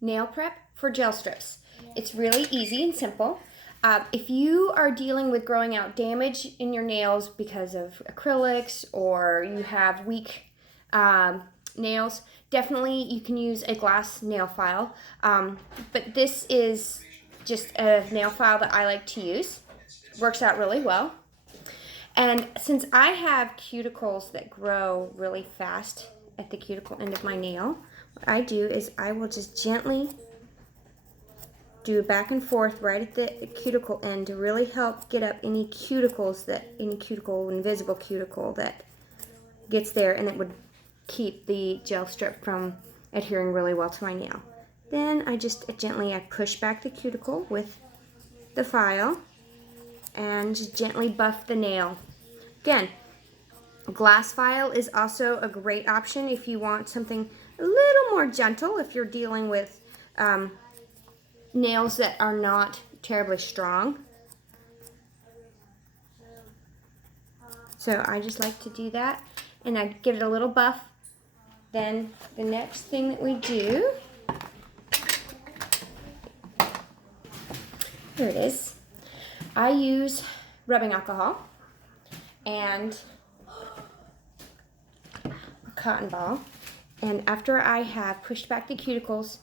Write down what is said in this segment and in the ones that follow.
nail prep for gel strips. It's really easy and simple. If you are dealing with growing out damage in your nails because of acrylics or you have weak nails, definitely you can use a glass nail file. But this is just a nail file that I like to use. Works out really well. And since I have cuticles that grow really fast at the cuticle end of my nail, what I do is I will just gently do back and forth right at the cuticle end to really help get up any cuticles invisible cuticle that gets there, and it would keep the gel strip from adhering really well to my nail. Then I just gently push back the cuticle with the file and just gently buff the nail. Again, glass file is also a great option if you want something a little more gentle, if you're dealing with nails that are not terribly strong. So I just like to do that, and I give it a little buff. Then the next thing that we do, here it is, I use rubbing alcohol and a cotton ball, and after I have pushed back the cuticles,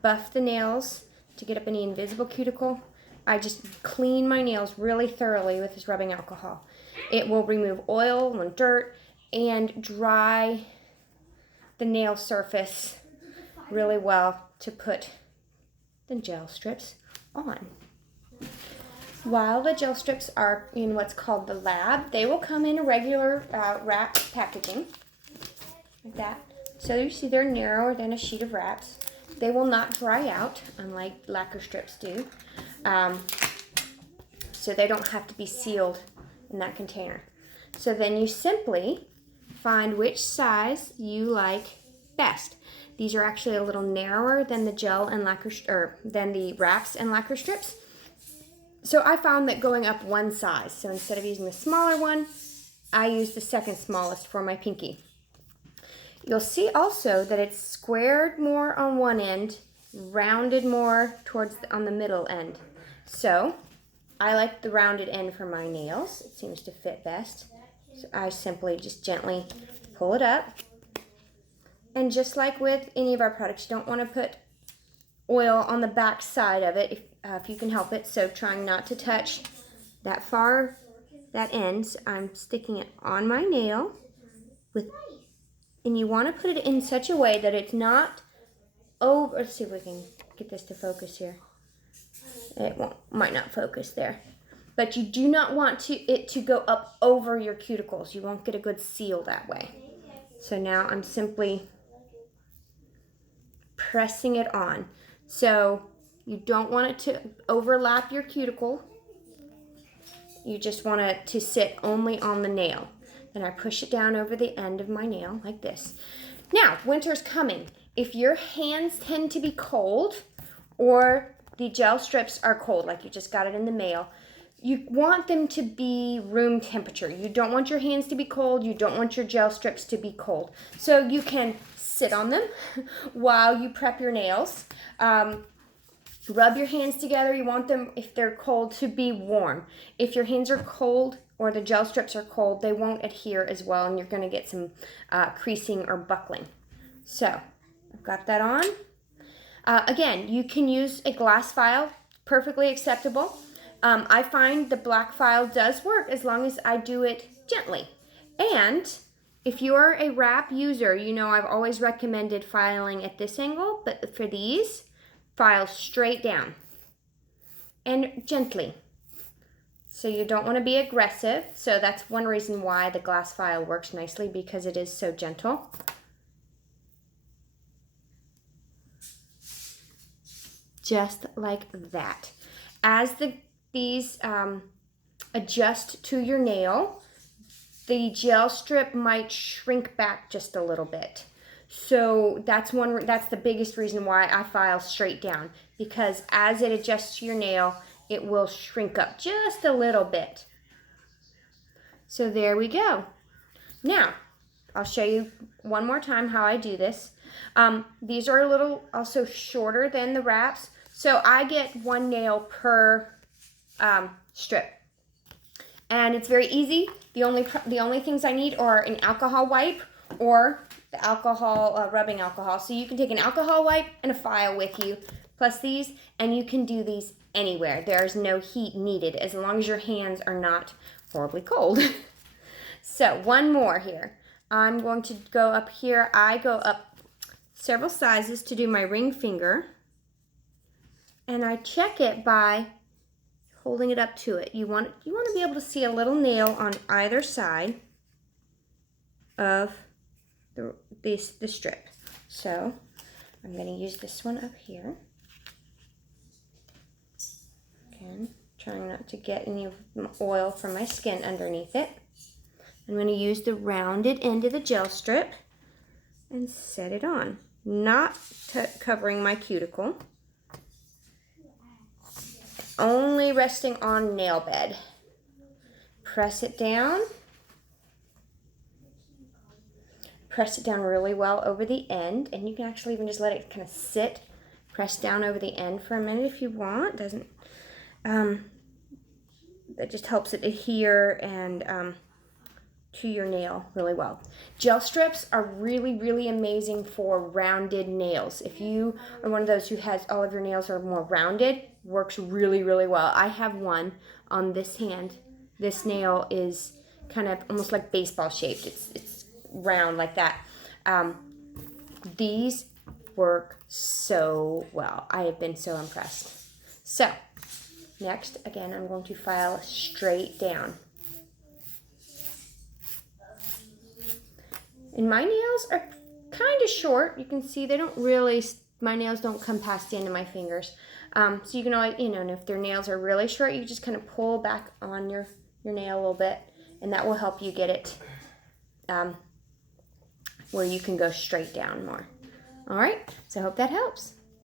buffed the nails to get up any invisible cuticle, I just clean my nails really thoroughly with this rubbing alcohol. It will remove oil and dirt and dry the nail surface really well to put the gel strips on. While the gel strips are in what's called the lab, they will come in a regular wrap packaging, like that. So you see they're narrower than a sheet of wraps. They will not dry out, unlike lacquer strips do. So they don't have to be sealed in that container. So then you simply find which size you like best. These are actually a little narrower than the gel and lacquer, or than the wraps and lacquer strips. So I found that going up one size, so instead of using the smaller one, I use the second smallest for my pinky. You'll see also that it's squared more on one end, rounded more on the middle end. So I like the rounded end for my nails. It seems to fit best. So I simply just gently pull it up. And just like with any of our products, you don't want to put oil on the back side of it if you can help it. So trying not to touch that end. So I'm sticking it on my nail and you want to put it in such a way that it's not over. Let's see if we can get this to focus here. It might not focus there. But you do not want it to go up over your cuticles. You won't get a good seal that way. So now I'm simply pressing it on. So you don't want it to overlap your cuticle. You just want it to sit only on the nail. Then I push it down over the end of my nail like this. Now, winter's coming. If your hands tend to be cold or the gel strips are cold, like you just got it in the mail, you want them to be room temperature. You don't want your hands to be cold. You don't want your gel strips to be cold. So you can sit on them while you prep your nails. Rub your hands together. You want them, if they're cold, to be warm. If your hands are cold or the gel strips are cold, they won't adhere as well, and you're going to get some creasing or buckling. So I've got that on. Again, you can use a glass file, perfectly acceptable. I find the black file does work as long as I do it gently. And if you're a wrap user, you know I've always recommended filing at this angle, but for these, file straight down and gently. So you don't want to be aggressive. So that's one reason why the glass file works nicely, because it is so gentle. Just like that. As these adjust to your nail, the gel strip might shrink back just a little bit. So that's the biggest reason why I file straight down, because as it adjusts to your nail, it will shrink up just a little bit. So there we go. Now, I'll show you one more time how I do this. These are a little also shorter than the wraps, so I get 1 nail per strip. And it's very easy. The only things I need are an alcohol wipe or the alcohol, rubbing alcohol. So you can take an alcohol wipe and a file with you, plus these, and you can do these anywhere. There's no heat needed as long as your hands are not horribly cold. So one more here. I'm going to go up here. I go up several sizes to do my ring finger, and I check it by holding it up to it. You want to be able to see a little nail on either side of the strip. So I'm going to use this one up here. Again, trying not to get any oil from my skin underneath it. I'm going to use the rounded end of the gel strip and set it on, not covering my cuticle. Only resting on nail bed. Press it down. Press it down really well over the end, and you can actually even just let it kind of sit. Press down over the end for a minute if you want. Doesn't that just helps it adhere and to your nail really well. Gel strips are really, really amazing for rounded nails. If you are one of those who has all of your nails are more rounded, works really, really well. I have one on this hand. This nail is kind of almost like baseball shaped. It's round like that. These work so well. I have been so impressed. So next, again, I'm going to file straight down. And my nails are kind of short. You can see they don't really, my nails don't come past the end of my fingers. So you can always, and if their nails are really short, you just kind of pull back on your nail a little bit, and that will help you get it where you can go straight down more. All right, so I hope that helps.